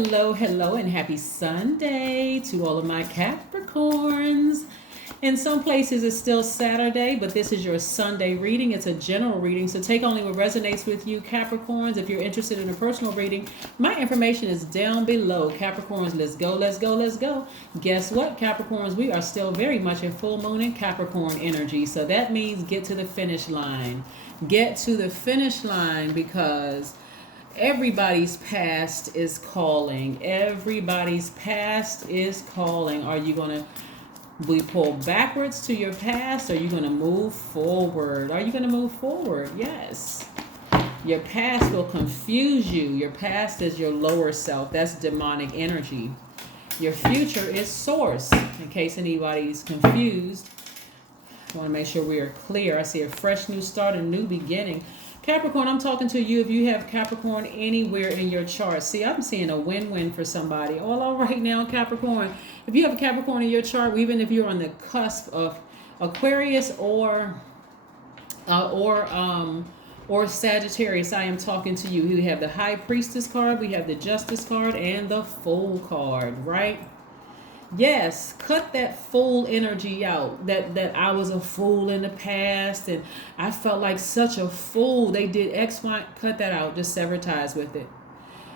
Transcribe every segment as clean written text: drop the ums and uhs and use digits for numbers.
Hello, hello, and happy Sunday to all of my Capricorns. In some places, it's still Saturday, but this is your Sunday reading. It's a general reading, so take only what resonates with you, Capricorns. If you're interested in a personal reading, my information is down below. Capricorns, let's go, let's go, let's go. Guess what, Capricorns? We are still very much in full moon and Capricorn energy, so that means get to the finish line. Get to the finish line because everybody's past is calling. Everybody's past is calling. Are you going to pull backwards to your past? Or are you going to move forward? Are you going to move forward? Yes. Your past will confuse you. Your past is your lower self. That's demonic energy. Your future is source. In case anybody's confused, I want to make sure we are clear. I see a fresh new start, a new beginning. Capricorn, I'm talking to you if you have Capricorn anywhere in your chart. See, I'm seeing a win-win for somebody. All right now, Capricorn. If you have a Capricorn in your chart, even if you're on the cusp of Aquarius or Sagittarius, I am talking to you. We have the High Priestess card, we have the Justice card, and the Fool card, right? Yes, cut that fool energy out. That I was a fool in the past and I felt like such a fool. They did X, Y. Cut that out. Just sever ties with it.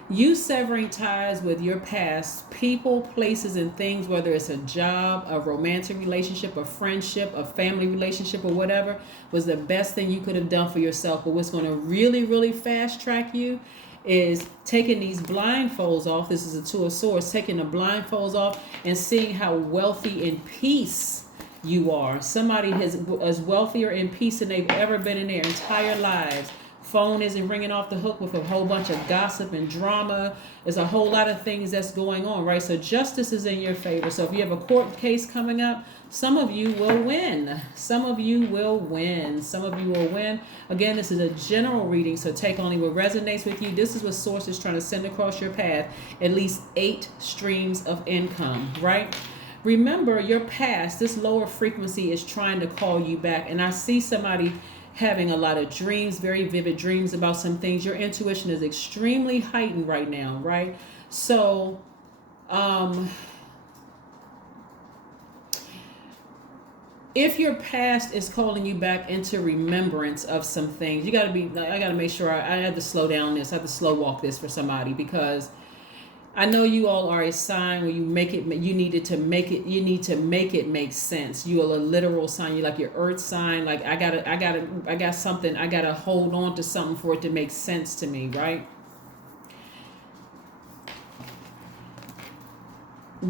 You severing ties with your past, people, places, and things, whether it's a job, a romantic relationship, a friendship, a family relationship, or whatever, was the best thing you could have done for yourself. But what's going to really, really fast track you is taking these blindfolds off. This is a Two of Swords. Taking the blindfolds off and seeing how wealthy and peace you are. Somebody is wealthier in peace than they've ever been in their entire lives. Phone isn't ringing off the hook with a whole bunch of gossip and drama. There's a whole lot of things that's going on, right? So justice is in your favor. So if you have a court case coming up, some of you will win. Some of you will win. Some of you will win. Again, this is a general reading, so take only what resonates with you. This is what Source is trying to send across your path. At least 8 streams of income, right? Remember, your past, this lower frequency is trying to call you back. And I see somebody having a lot of dreams, very vivid dreams about some things. Your intuition is extremely heightened right now, right? So, if your past is calling you back into remembrance of some things, I got to make sure I have to slow down this. I have to slow walk this for somebody, because I know you all are a sign where you need to make it make sense. You are a literal sign. You're like your earth sign. Like I gotta hold on to something for it to make sense to me, right?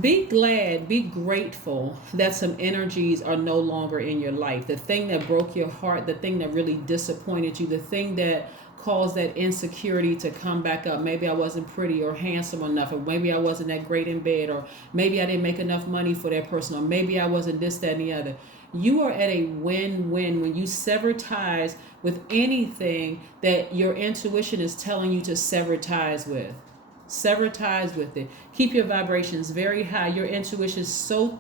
Be glad, be grateful that some energies are no longer in your life. The thing that broke your heart, the thing that really disappointed you, the thing that caused that insecurity to come back up. Maybe I wasn't pretty or handsome enough, or maybe I wasn't that great in bed, or maybe I didn't make enough money for that person, or maybe I wasn't this, that, and the other. You are at a win-win when you sever ties with anything that your intuition is telling you to sever ties with. Sever ties with it. Keep your vibrations very high. Your intuition is so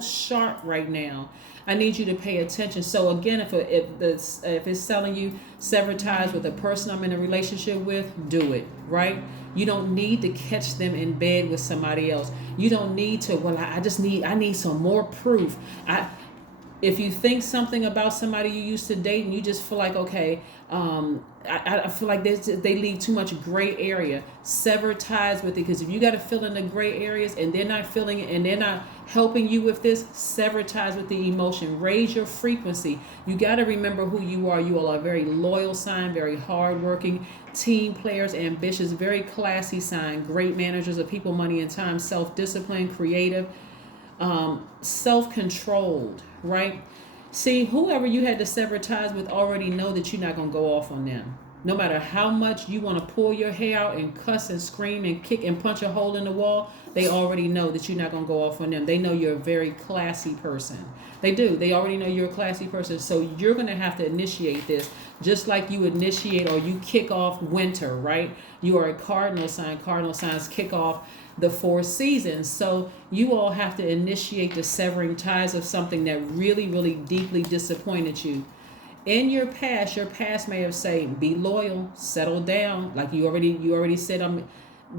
sharp right now. I need you to pay attention. So again, if it's telling you sever ties with a person I'm in a relationship with, do it, right? You don't need to catch them in bed with somebody else. You don't need to, I need some more proof. If you think something about somebody you used to date and you just feel like, okay, I feel like they leave too much gray area, sever ties with it. Because if you got to fill in the gray areas and they're not filling it and they're not helping you with this, sever ties with the emotion. Raise your frequency. You got to remember who you are. You all are a very loyal sign, very hardworking, team players, ambitious, very classy sign, great managers of people, money, and time, self-disciplined, creative, self-controlled, right? See, whoever you had to sever ties with already know that you're not going to go off on them. No matter how much you want to pull your hair out and cuss and scream and kick and punch a hole in the wall, they already know that you're not going to go off on them. They know you're a very classy person. They do. They already know you're a classy person. So you're going to have to initiate this, just like you initiate or you kick off winter, right? You are a cardinal sign. Cardinal signs kick off the 4 seasons. So you all have to initiate the severing ties of something that really, really deeply disappointed you. In your past may have said, be loyal, settle down. Like you already said,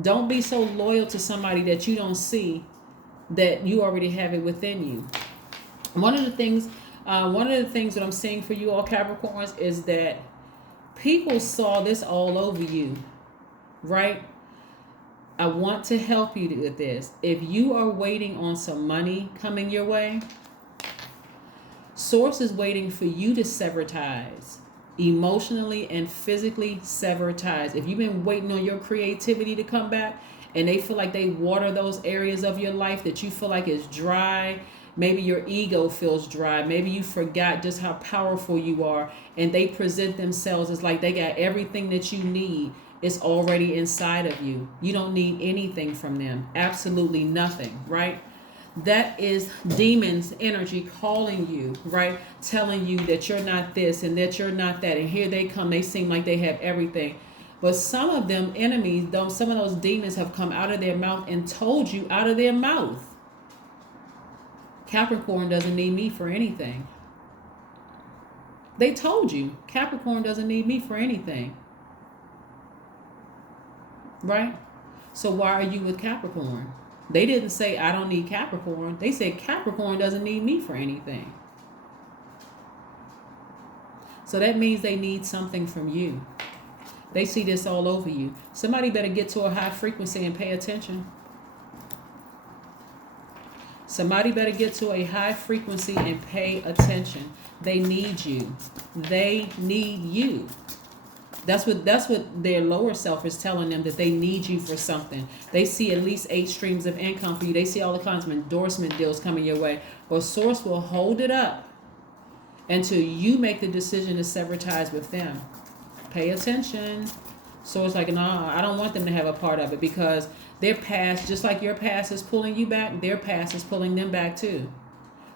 Don't be so loyal to somebody that you don't see that you already have it within you. One of the things that I'm seeing for you all Capricorns is that people saw this all over you, right? I want to help you with this. If you are waiting on some money coming your way, Source is waiting for you to sever ties. Emotionally and physically sever ties. If you've been waiting on your creativity to come back and they feel like they water those areas of your life that you feel like is dry, maybe your ego feels dry, maybe you forgot just how powerful you are, and they present themselves as like they got everything that you need. It's already inside of you. You don't need anything from them. Absolutely nothing, right? That is demons energy calling you, right? Telling you that you're not this and that you're not that. And here they come. They seem like they have everything. But some of them enemies, some of those demons have come out of their mouth and told you out of their mouth, Capricorn doesn't need me for anything. They told you Capricorn doesn't need me for anything. Right? So why are you with Capricorn? They didn't say I don't need Capricorn. They said Capricorn doesn't need me for anything. So that means they need something from you. They see this all over you. Somebody better get to a high frequency and pay attention. Somebody better get to a high frequency and pay attention. They need you. They need you. That's what their lower self is telling them, that they need you for something. They see at least 8 streams of income for you. They see all the kinds of endorsement deals coming your way. But Source will hold it up until you make the decision to sever ties with them. Pay attention. Source like, no, I don't want them to have a part of it, because their past, just like your past is pulling you back, their past is pulling them back too.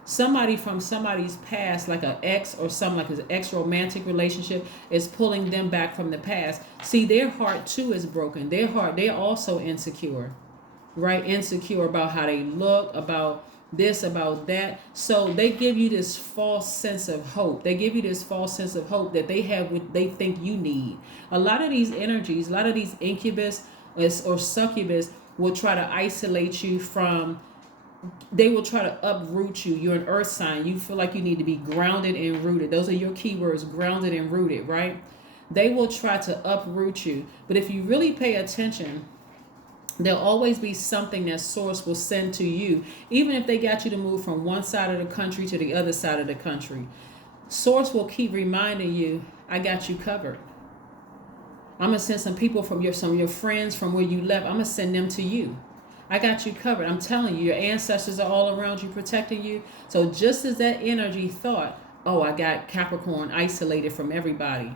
Somebody from somebody's past, like an ex or something, like an ex-romantic relationship, is pulling them back from the past. See, their heart too is broken. Their heart, they're also insecure, right? Insecure about how they look, about this, about that. So they give you this false sense of hope. They give you this false sense of hope that they have what they think you need. A lot of these energies, a lot of these incubus or succubus will try to isolate you from, they will try to uproot you. You're an earth sign. You feel like you need to be grounded and rooted. Those are your keywords, grounded and rooted, right? They will try to uproot you. But if you really pay attention, there'll always be something that Source will send to you, even if they got you to move from one side of the country to the other side of the country. Source will keep reminding you, I got you covered. I'm going to send some people from some of your friends from where you left. I'm going to send them to you. I got you covered. I'm telling you, your ancestors are all around you, protecting you. So just as that energy thought, oh, I got Capricorn isolated from everybody,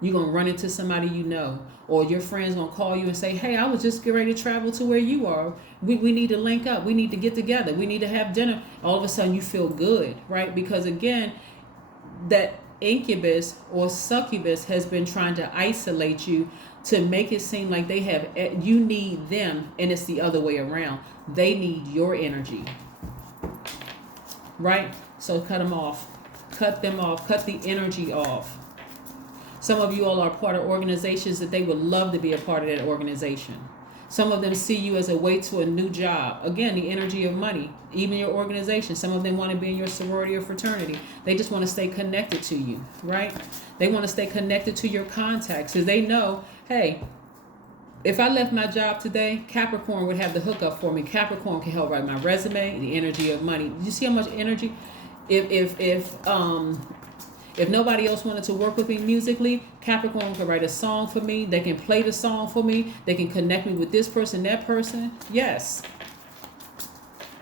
you're going to run into somebody you know, or your friend's going to call you and say, hey, I was just getting ready to travel to where you are. We need to link up. We need to get together. We need to have dinner. All of a sudden you feel good, right? Because again, that incubus or succubus has been trying to isolate you to make it seem like they have, you need them, and it's the other way around. They need your energy, right? So cut them off. Cut them off. Cut the energy off. Some of you all are part of organizations that they would love to be a part of that organization. Some of them see you as a way to a new job. Again, the energy of money. Even your organization. Some of them want to be in your sorority or fraternity. They just want to stay connected to you, right? They want to stay connected to your contacts, because they know, hey, if I left my job today, Capricorn would have the hookup for me. Capricorn can help write my resume. The energy of money. You see how much energy? If nobody else wanted to work with me musically, Capricorn can write a song for me. They can play the song for me. They can connect me with this person, that person. Yes.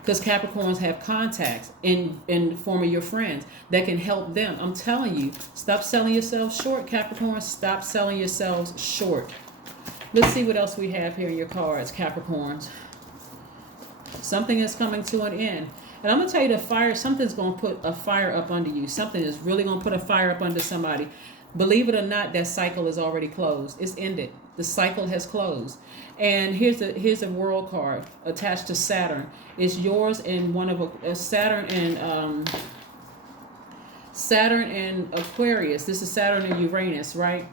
Because Capricorns have contacts in form of your friends that can help them. I'm telling you, stop selling yourselves short, Capricorn. Stop selling yourselves short. Let's see what else we have here in your cards, Capricorns. Something is coming to an end. And I'm going to tell you, the fire, something's going to put a fire up under you. Something is really going to put a fire up under somebody. Believe it or not, that cycle is already closed. It's ended. The cycle has closed. And here's a world card attached to Saturn. It's yours and one of Saturn and Aquarius. This is Saturn and Uranus, right?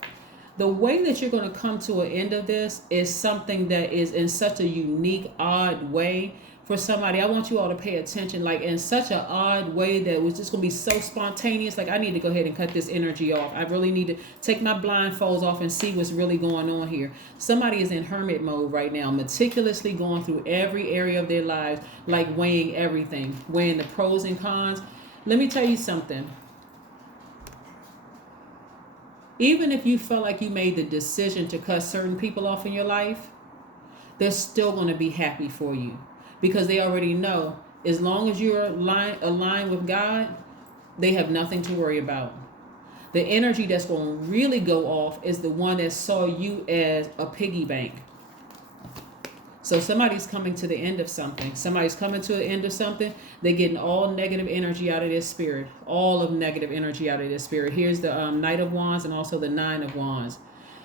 The way that you're going to come to an end of this is something that is in such a unique, odd way for somebody. I want you all to pay attention, like in such an odd way that was just going to be so spontaneous. Like, I need to go ahead and cut this energy off. I really need to take my blindfolds off and see what's really going on here. Somebody is in hermit mode right now, meticulously going through every area of their lives, like weighing everything, weighing the pros and cons. Let me tell you something. Even if you felt like you made the decision to cut certain people off in your life, they're still going to be happy for you, because they already know as long as you're aligned with God, they have nothing to worry about. The energy that's going to really go off is the one that saw you as a piggy bank. So somebody's coming to the end of something. Somebody's coming to the end of something. They're getting all negative energy out of their spirit. All of negative energy out of their spirit. Here's the Knight of Wands and also the Nine of Wands.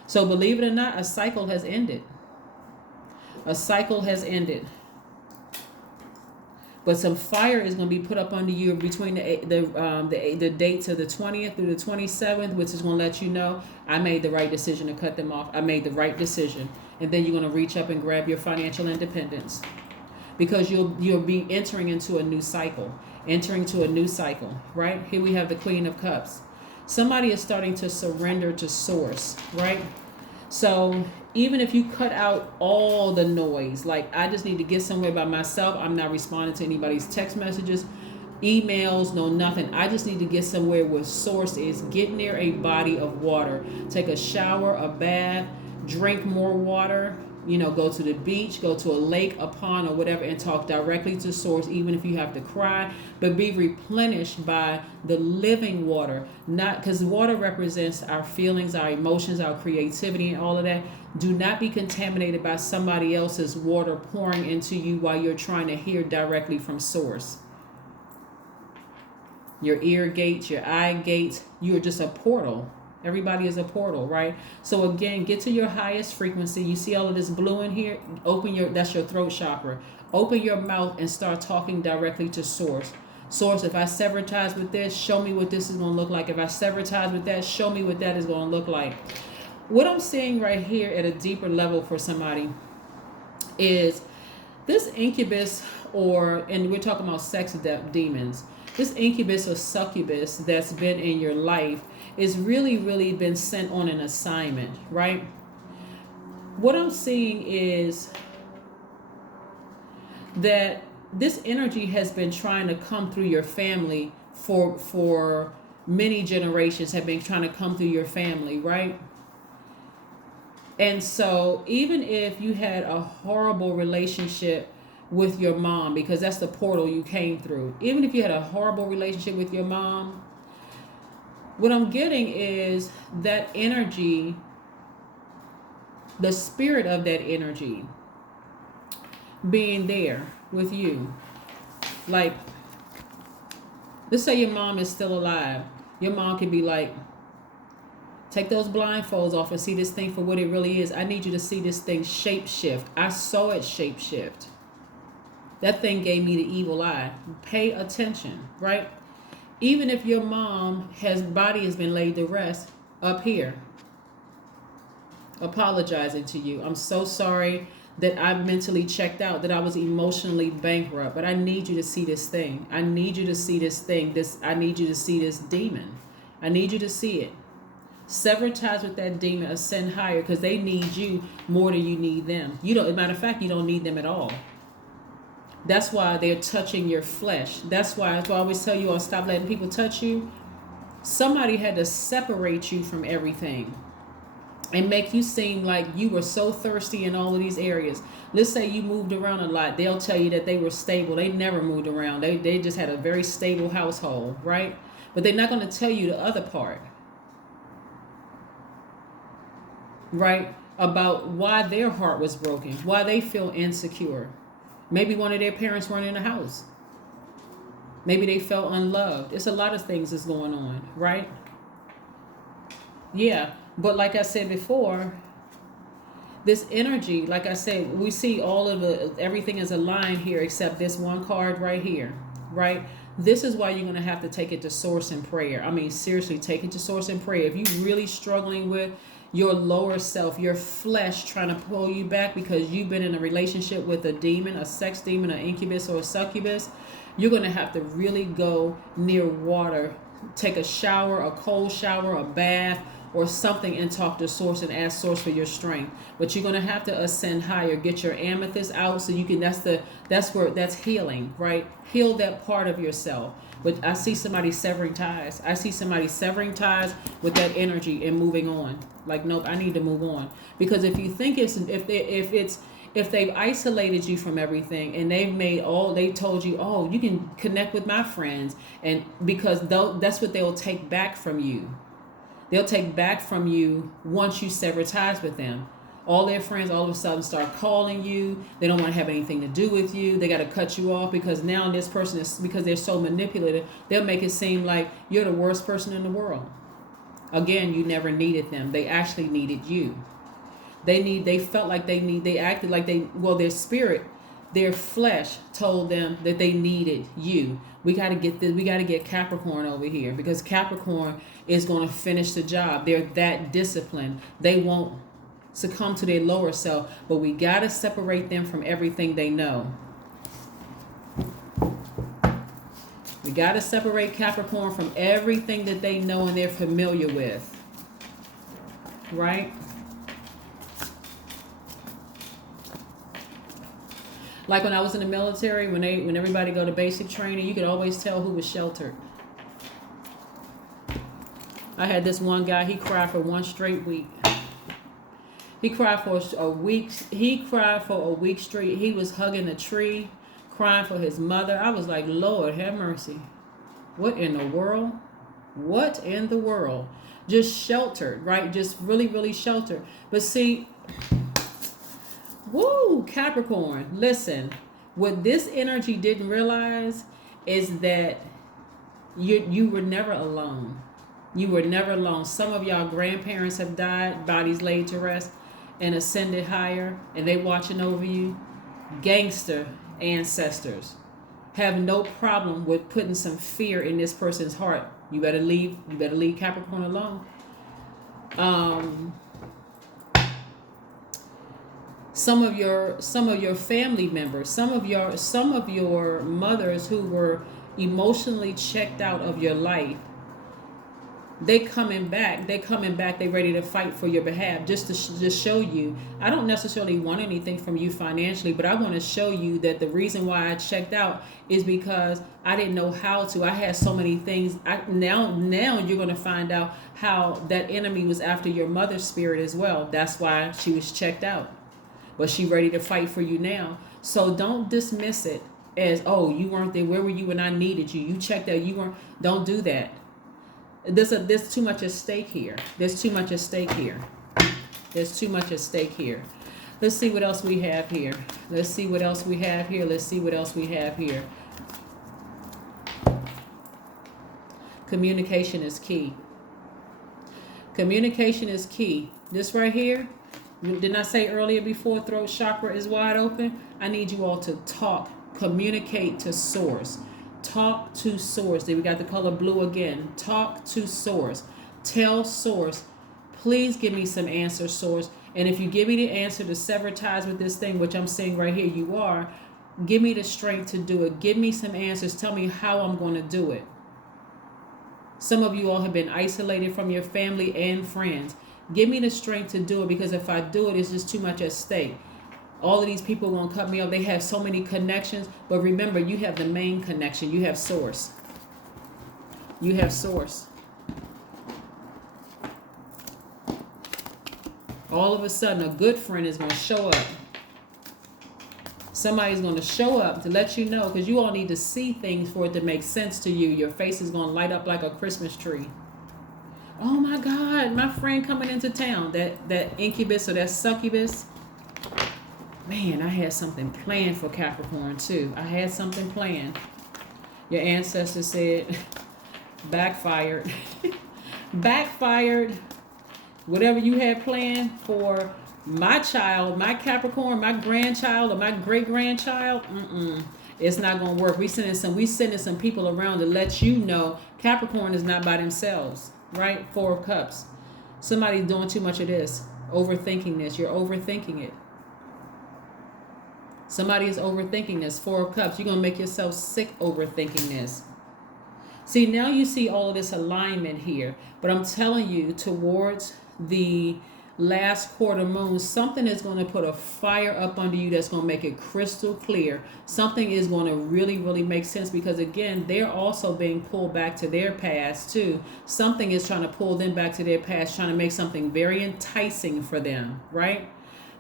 So believe it or not, a cycle has ended. A cycle has ended. But some fire is going to be put up under you between the dates of the 20th through the 27th, which is going to let you know I made the right decision to cut them off. I made the right decision. And then you're going to reach up and grab your financial independence, because you'll be entering into a new cycle. Entering to a new cycle, right? Here we have the Queen of Cups. Somebody is starting to surrender to source, right? So even if you cut out all the noise, like, I just need to get somewhere by myself. I'm not responding to anybody's text messages, emails, no nothing. I just need to get somewhere where source is. Get near a body of water. Take a shower, a bath, drink more water, go to the beach, go to a lake, a pond, or whatever, and talk directly to source, even if you have to cry, but be replenished by the living water. Not because water represents our feelings, our emotions, our creativity, and all of that. Do not be contaminated by somebody else's water pouring into you while you're trying to hear directly from source. Your ear gates, your eye gates, you're just a portal. Everybody is a portal, right? So again, get to your highest frequency. You see all of this blue in here? That's your throat chakra. Open your mouth and start talking directly to source. Source, if I sever ties with this, show me what this is going to look like. If I sever ties with that, show me what that is going to look like. What I'm seeing right here at a deeper level for somebody is this incubus, and we're talking about sex demons. This incubus or succubus that's been in your life is really been sent on an assignment, right? What I'm seeing is that this energy has been trying to come through your family for many generations, have been trying to come through your family, right? And so even if you had a horrible relationship with your mom, because that's the portal you came through, even if you had a horrible relationship with your mom, what I'm getting is that energy, the spirit of that energy being there with you. Like, let's say your mom is still alive. Your mom could be like, take those blindfolds off and see this thing for what it really is. I need you to see this thing shape shift. I saw it shape shift. That thing gave me the evil eye. Pay attention, right? Even if your mom body has been laid to rest up here, apologizing to you. I'm so sorry that I mentally checked out, that I was emotionally bankrupt, but I need you to see this thing. I need you to see this thing. I need you to see this demon. I need you to see it. Sever ties with that demon, ascend higher, because they need you more than you need them. Matter of fact, you don't need them at all. That's why they're touching your flesh. That's why I always tell you all, stop letting people touch you. Somebody had to separate you from everything and make you seem like you were so thirsty in all of these areas. Let's say you moved around a lot. They'll tell you that they were stable. They never moved around. They just had a very stable household, right? But they're not going to tell you the other part, right? About why their heart was broken, why they feel insecure. Maybe one of their parents weren't in the house. Maybe they felt unloved. It's a lot of things that's going on, right? Yeah, but like I said before, this energy, like I said, we see everything is aligned here except this one card right here, right? This is why you're going to have to take it to source in prayer. I mean, seriously, take it to source in prayer. If you're really struggling with your lower self, your flesh trying to pull you back because you've been in a relationship with a demon, a sex demon, an incubus, or a succubus. You're going to have to really go near water, take a shower, a cold shower, a bath, or something, and talk to Source and ask Source for your strength. But you're going to have to ascend higher, get your amethyst out so you can, that's healing, right? Heal that part of yourself. But I see somebody severing ties. I see somebody severing ties with that energy and moving on. Like, nope, I need to move on. Because if you think if they've isolated you from everything and they told you, oh, you can connect with my friends, and because that's what they'll take back from you. They'll take back from you once you sever ties with them. All their friends all of a sudden start calling you. They don't want to have anything to do with you. They got to cut you off because now this person is, because they're so manipulative, they'll make it seem like you're the worst person in the world. Again, you never needed them. They actually needed you. They felt like they acted like their spirit, their flesh told them that they needed you. We got to get this. We got to get Capricorn over here because Capricorn is going to finish the job. They're that disciplined. They won't succumb to their lower self, but we got to separate them from everything they know. We got to separate Capricorn from everything that they know and they're familiar with. Right? Like when I was in the military, when everybody go to basic training, you could always tell who was sheltered. I had this one guy, he cried for one straight week. He cried for a week. He cried for a week straight. He was hugging a tree, crying for his mother. I was like, Lord, have mercy. What in the world? What in the world? Just sheltered, right? Just really, really sheltered. But see, woo, Capricorn, listen. What this energy didn't realize is that you were never alone. You were never alone. Some of y'all grandparents have died, bodies laid to rest, and ascended higher, and they watching over you. Gangster ancestors have no problem with putting some fear in this person's heart. You better leave Capricorn alone. Some of your family members, some of your mothers who were emotionally checked out of your life, they coming back, they ready to fight for your behalf, just to show you. I don't necessarily want anything from you financially, but I want to show you that the reason why I checked out is because I didn't know how to. I had so many things. Now you're going to find out how that enemy was after your mother's spirit as well. That's why she was checked out. But she ready to fight for you now. So don't dismiss it as, oh, you weren't there. Where were you when I needed you? You checked out. You weren't. Don't do that. There's too much at stake here. There's too much at stake here. There's too much at stake here. Let's see what else we have here. Let's see what else we have here. Let's see what else we have here. Communication is key. Communication is key. This right here, didn't I say earlier before throat chakra is wide open? I need you all to talk, communicate to source. Talk to source. Then we got the color blue again. Talk to source. Tell source, please give me some answer, source. And if you give me the answer to sever ties with this thing, which I'm saying right here, you are, give me the strength to do it. Give me some answers. Tell me how I'm going to do it. Some of you all have been isolated from your family and friends. Give me the strength to do it, because if I do it, it's just too much at stake. All of these people won't cut me off. They have so many connections. But remember, you have the main connection. You have source. You have source. All of a sudden, a good friend is going to show up. Somebody's going to show up to let you know, because you all need to see things for it to make sense to you. Your face is going to light up like a Christmas tree. Oh my God, my friend coming into town. That incubus or that succubus. Man, I had something planned for Capricorn too. I had something planned. Your ancestors said, backfired. Backfired. Whatever you had planned for my child, my Capricorn, my grandchild, or my great-grandchild, it's not going to work. We sending some people around to let you know Capricorn is not by themselves, right? 4 of Cups. Somebody's doing too much of this. Overthinking this. You're overthinking it. Somebody is overthinking this. 4 of Cups. You're going to make yourself sick overthinking this. See, now you see all of this alignment here. But I'm telling you, towards the last quarter moon, something is going to put a fire up under you that's going to make it crystal clear. Something is going to really, really make sense, because again, they're also being pulled back to their past too. Something is trying to pull them back to their past, trying to make something very enticing for them, right?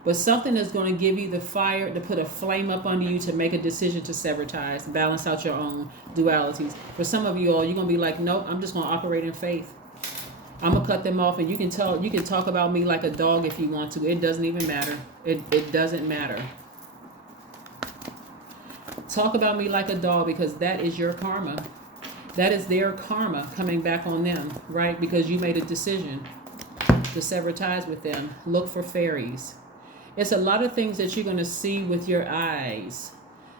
But something is going to give you the fire to put a flame up under you to make a decision to sever ties, balance out your own dualities. For some of you all, you're going to be like, nope, I'm just going to operate in faith. I'm going to cut them off, and you can talk about me like a dog if you want to. It doesn't even matter. It doesn't matter. Talk about me like a dog, because that is your karma. That is their karma coming back on them, right? Because you made a decision to sever ties with them. Look for fairies. It's a lot of things that you're going to see with your eyes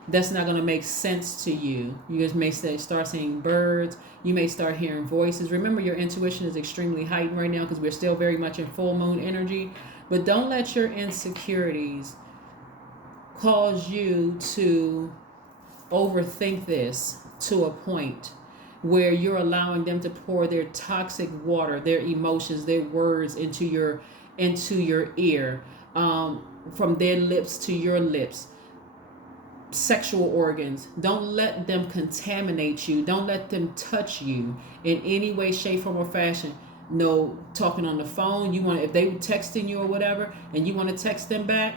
that's not going to make sense to you. You guys may start seeing birds. You may start hearing voices. Remember, your intuition is extremely heightened right now because we're still very much in full moon energy. But don't let your insecurities cause you to overthink this to a point where you're allowing them to pour their toxic water, their emotions, their words into your ear, from their lips to your lips. Sexual organs. Don't let them contaminate you. Don't let them touch you in any way, shape, form, or fashion. No talking on the phone. If they were texting you or whatever, and you want to text them back,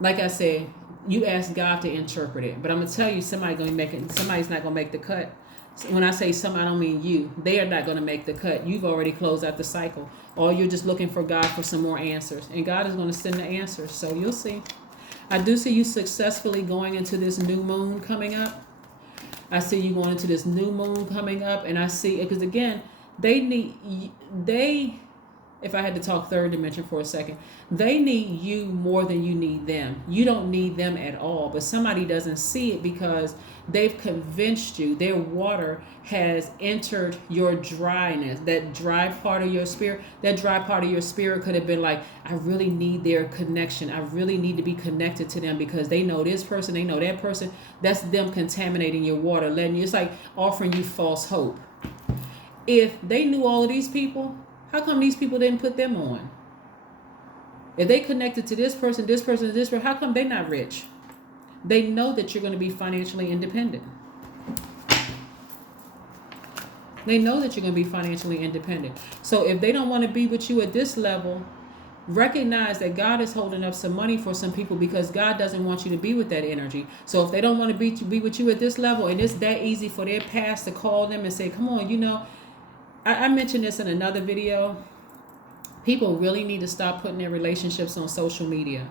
like I said, you ask God to interpret it. But I'm gonna tell you, somebody's not gonna make the cut. When I say some, I don't mean you. They are not gonna make the cut. You've already closed out the cycle. Or you're just looking for God for some more answers, and God is gonna send the answers. So you'll see. I do see you successfully going into this new moon coming up. I see you going into this new moon coming up, and I see, because again, if I had to talk third dimension for a second, they need you more than you need them. You don't need them at all, but somebody doesn't see it because they've convinced you. Their water has entered your dryness, that dry part of your spirit. That dry part of your spirit could have been like, I really need their connection. I really need to be connected to them because they know this person, they know that person. That's them contaminating your water, it's like offering you false hope. If they knew all of these people, how come these people didn't put them on? If they connected to this person, how come they're not rich? They know that you're going to be financially independent. They know that you're going to be financially independent. So if they don't want to be with you at this level, recognize that God is holding up some money for some people because God doesn't want you to be with that energy. So if they don't want to be with you at this level, and it's that easy for their past to call them and say, come on, I mentioned this in another video. People really need to stop putting their relationships on social media.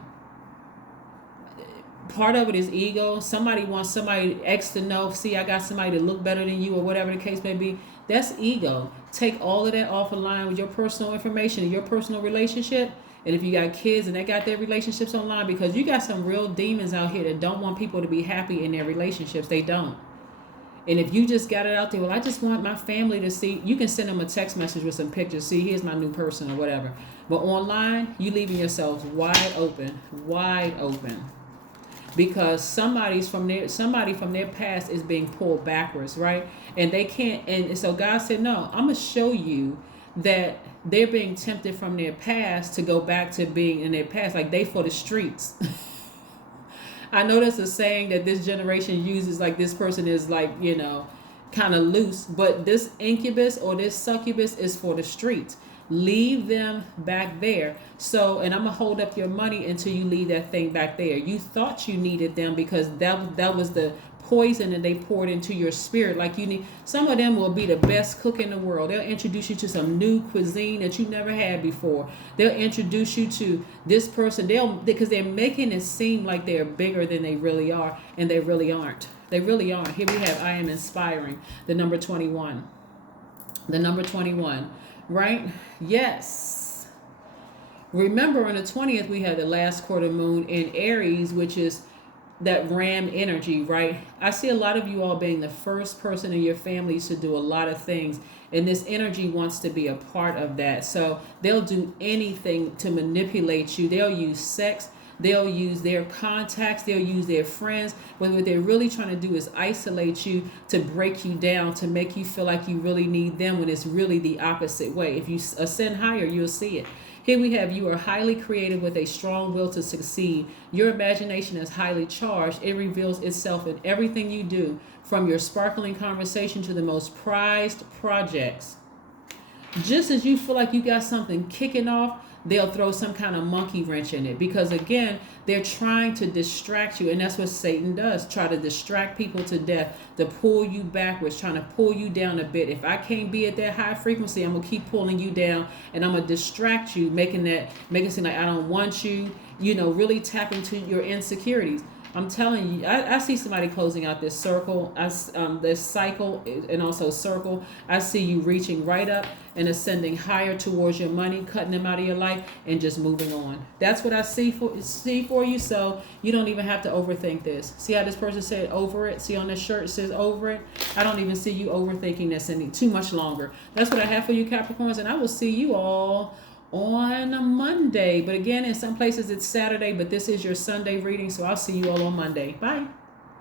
Part of it is ego. Somebody wants somebody X to know, see, I got somebody to look better than you, or whatever the case may be. That's ego. Take all of that off of line with your personal information and your personal relationship. And if you got kids and they got their relationships online, because you got some real demons out here that don't want people to be happy in their relationships. They don't. And if you just got it out there, well, I just want my family to see, you can send them a text message with some pictures. See, here's my new person or whatever. But online, you leaving yourselves wide open. Because somebody from their past is being pulled backwards, right? And they can't, and so God said, no, I'm going to show you that they're being tempted from their past to go back to being in their past, like they for the streets. I know that's a saying that this generation uses, like this person is like, kind of loose, but this incubus or this succubus is for the streets. Leave them back there. So, and I'm going to hold up your money until you leave that thing back there. You thought you needed them because that was the poison that they poured into your spirit. Like you need, some of them will be the best cook in the world. They'll introduce you to some new cuisine that you never had before. They'll introduce you to this person. Because they're making it seem like they're bigger than they really are. And they really aren't. They really aren't. Here we have, I am inspiring, the number 21. The number 21. Right? Yes. Remember on the 20th, we had the last quarter moon in Aries, which is that ram energy, right? I see a lot of you all being the first person in your families to do a lot of things, and this energy wants to be a part of that. So they'll do anything to manipulate you. They'll use sex, they'll use their contacts, they'll use their friends, but what they're really trying to do is isolate you, to break you down, to make you feel like you really need them, when it's really the opposite way. If you ascend higher, you'll see it. Here we have, you are highly creative with a strong will to succeed. Your imagination is highly charged. It reveals itself in everything you do, from your sparkling conversation to the most prized projects. Just as you feel like you got something kicking off, they'll throw some kind of monkey wrench in it, because again, they're trying to distract you, and that's what Satan does, try to distract people to death, to pull you backwards, trying to pull you down a bit. If I can't be at that high frequency, I'm gonna keep pulling you down, and I'm gonna distract you, making it seem like I don't want you, really tap into your insecurities. I'm telling you, I see somebody closing out this circle, this cycle, and also circle. I see you reaching right up and ascending higher towards your money, cutting them out of your life, and just moving on. That's what I see for you. So you don't even have to overthink this. See how this person said over it? See on this shirt it says over it? I don't even see you overthinking this any too much longer. That's what I have for you, Capricorns, and I will see you all on a Monday. But again, in some places it's Saturday, but this is your Sunday reading, so I'll see you all on Monday. Bye.